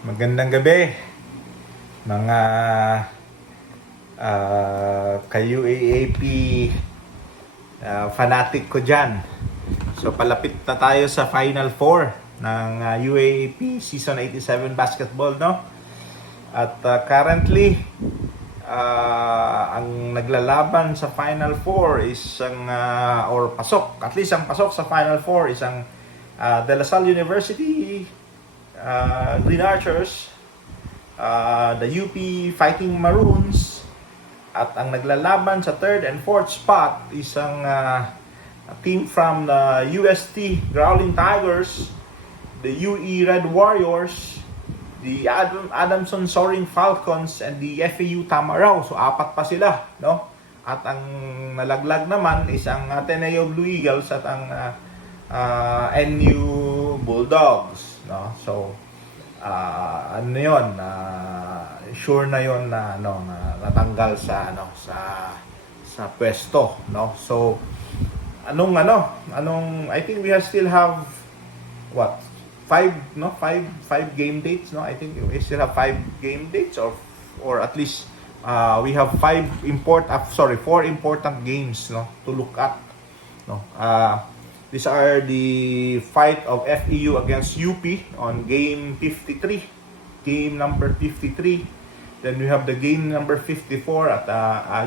Magandang gabi, mga ka-UAAP fanatic ko dyan. So palapit na tayo sa Final Four ng UAAP Season 87 Basketball, no? At currently, ang naglalaban sa Final Four is or pasok, at least ang pasok sa Final Four is ang De La Salle University Green Archers, the UP Fighting Maroons, at ang naglalaban sa third and fourth spot is ang team from the UST Growling Tigers, the UE Red Warriors, the Adamson Soaring Falcons, and the FAU Tamaraw. So apat pa sila, no? At ang nalaglag naman is ang Ateneo Blue Eagles at ang NU Bulldogs, no? So ano 'yon, sure na 'yon na natanggal sa sa pwesto, no? So anong I think we still have what, five game dates, no? I think we still have 5 game dates, or at least we have four important games, no, to look at, no? These are the fight of FEU against UP on game 53, game number 53. Then we have the game number 54 at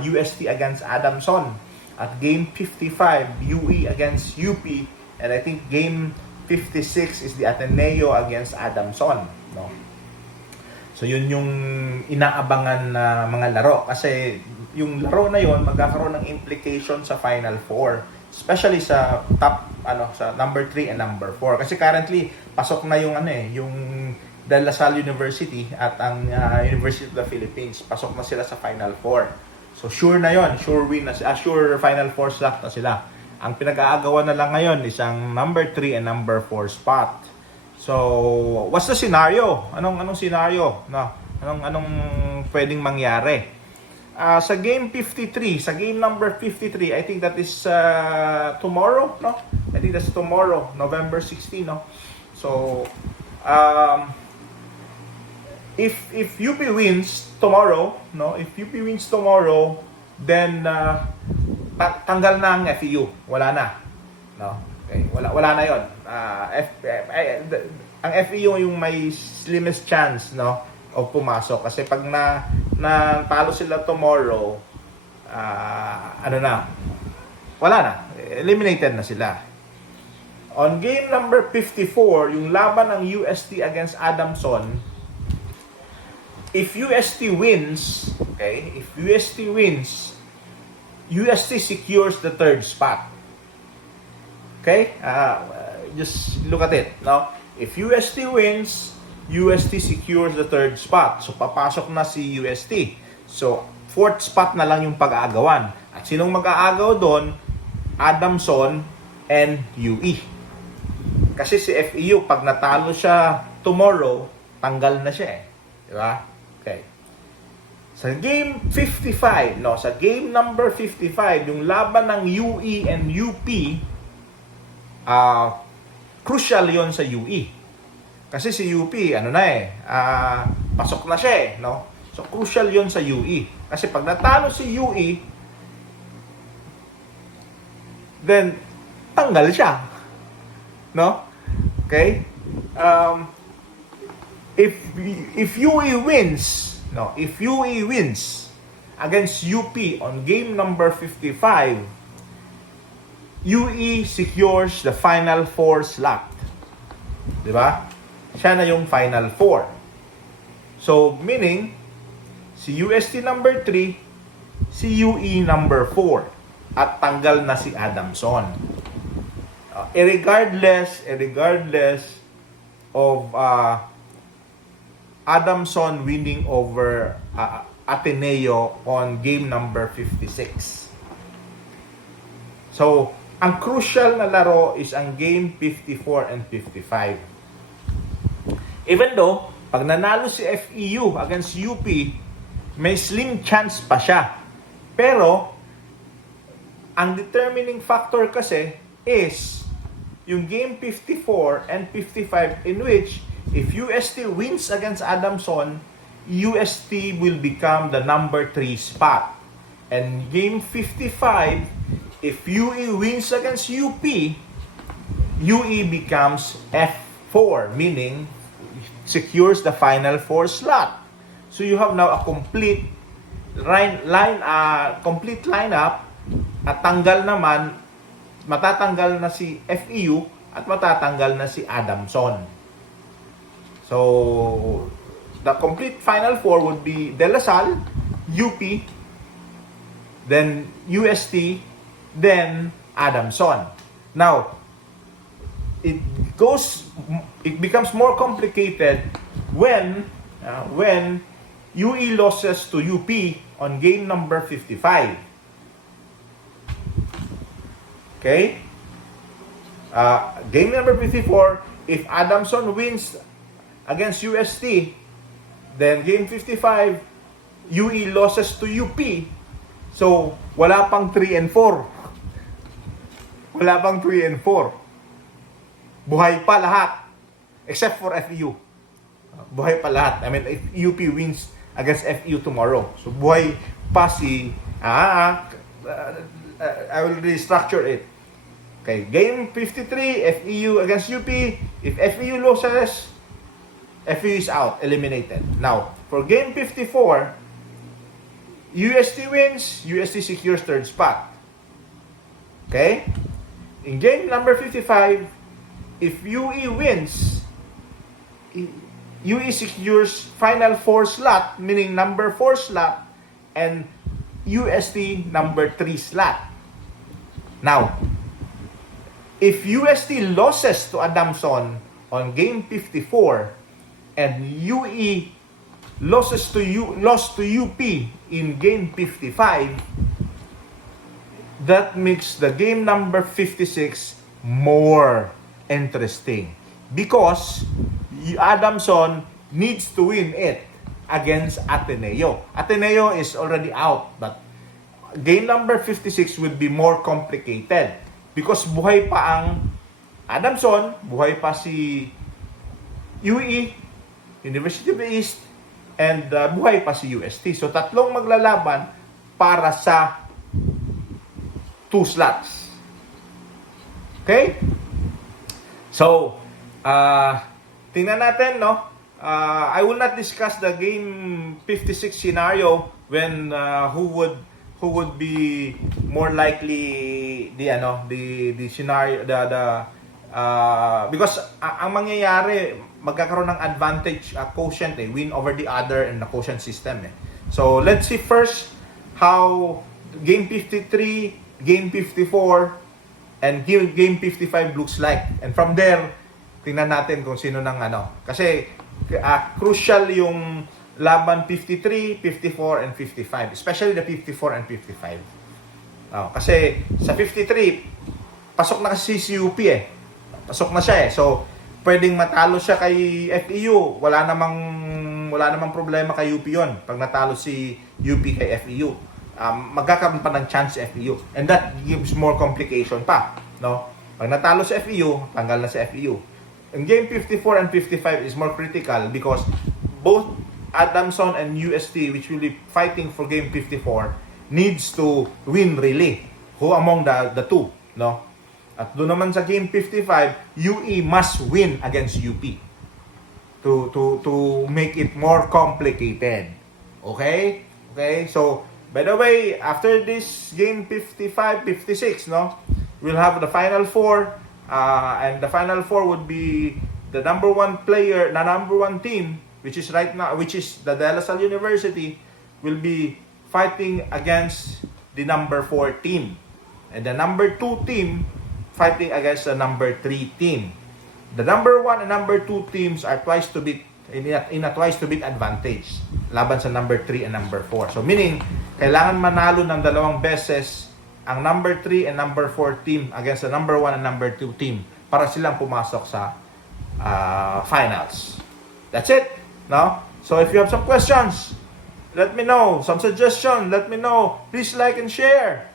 UST against Adamson. At game 55, UE against UP. And I think game 56 is the Ateneo against Adamson, no? So yun yung inaabangan na mga laro, kasi yung laro na yon magkakaroon ng implication sa Final Four, especially sa top sa number 3 and number 4, kasi currently pasok na yung yung De La Salle University at ang University of the Philippines, pasok na sila sa Final Four. So sure na yon, sure win na, sure Final Four slot na sila. Ang pinag-aagawan na lang ngayon is ang number 3 and number 4 spot. So what's the scenario? Anong scenario, no? Anong pwedeng mangyari? Sa game 53, sa game number 53, I think that is tomorrow, no? I think that's tomorrow, November 16, no? So, if UP wins tomorrow, no? If UP wins tomorrow, then tanggal na ang FEU. Wala na, no? Okay, wala na 'yon. Ang FEU yung may slimmest chance, no, of pumasok, kasi pag na talo sila tomorrow, wala na, eliminated na sila. On game number 54, yung laban ng UST against Adamson, if UST wins, UST secures the third spot. Okay? Just look at it, no? If UST wins, UST secures the third spot. So papasok na si UST. So fourth spot na lang yung pag-aagawan. At sinong mag-aagaw doon? Adamson and UE. Kasi si FEU, pag natalo siya tomorrow, tanggal na siya, di ba? Okay. Sa game 55, no, sa game number 55, yung laban ng UE and UP, crucial yon sa UE. Kasi si UP, pasok na siya, no? So crucial yon sa UE. Kasi pag natalo si UE, then tanggal siya, no? Okay? If UE wins, no, if UE wins against UP on game number 55, UE secures the Final Four slot. Di ba? Siya na yung Final Four. So, meaning, si UST number 3, si UE number 4, at tanggal na si Adamson. Regardless of Adamson winning over Ateneo on game number 56. So, ang crucial na laro is ang game 54 and 55. Even though, pag nanalo si FEU against UP, may slim chance pa siya. Pero, ang determining factor kasi is yung game 54 and 55, in which if UST wins against Adamson, UST will become the number 3 spot. And game 55, if UE wins against UP, UE becomes F4, meaning secures the final 4 slot. So you have now a complete lineup at matatanggal na si FEU at matatanggal na si Adamson. So the complete final 4 would be De La Salle, UP, then UST, then Adamson. Now, it becomes more complicated when UE loses to UP on game number 55. Okay? Game number 54, if Adamson wins against UST, then game 55, UE loses to UP. So, wala pang 3 and 4. Wala pang 3 and 4. Buhay pa lahat. Except for FEU. Buhay pa lahat. I mean, if UP wins against FEU tomorrow. So, buhay pa si... I will restructure it. Okay, game 53, FEU against UP. If FEU loses, FEU is out, eliminated. Now, for game 54, UST wins, UST secures third spot. Okay? In game number 55, if UE wins, UE secures final 4 slot, meaning number 4 slot, and UST number 3 slot. Now, if UST loses to Adamson on game 54 and UE lost to UP in game 55, that makes the game number 56 more interesting because Adamson needs to win it against Ateneo. Ateneo is already out, but game number 56 will be more complicated because buhay pa ang Adamson, buhay pa si UE, University of the East, and buhay pa si UST. So, tatlong maglalaban para sa 2 slots. Okay? So, tingnan natin, no? I will not discuss the game 56 scenario when who would be more likely the scenario because ang mangyayari magkakaroon ng advantage quotient win over the other and the quotient system So let's see first how game 53, game 54 and game 55 looks like, and from there tingnan natin kung sino ng kasi crucial yung laban 53, 54, and 55. Especially the 54 and 55. Kasi sa 53, pasok na kasi si UP Pasok na siya So, pwedeng matalo siya kay FEU. Wala namang problema kay UP yun. Pag natalo si UP kay FEU. Magkakaroon pa ng chance si FEU. And that gives more complication pa. No? Pag natalo si FEU, tanggal na si FEU. In game 54 and 55 is more critical because both Adamson and UST, which will be fighting for game 54, needs to win really. Who among the two, no? At doon naman sa game 55, UE must win against UP to make it more complicated. Okay? Okay? So, by the way, after this game 55, 56, no? We'll have the final 4 and the final 4 would be the number 1 player, the number 1 team which is the De La Salle University, will be fighting against the number 4 team. And the number 2 team fighting against the number 3 team. The number 1 and number 2 teams are twice to beat in a twice to beat advantage laban sa number 3 and number 4. So meaning, kailangan manalo ng 2 beses ang number 3 and number 4 team against the number 1 and number 2 team para silang pumasok sa finals. That's it. No? So if you have some questions, let me know. Some suggestion, let me know. Please like and share.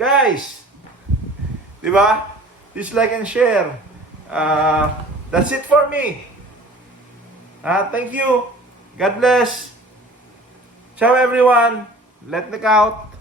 Guys, di ba? Please like and share. That's it for me. Thank you. God bless. Ciao everyone. Let Nick out.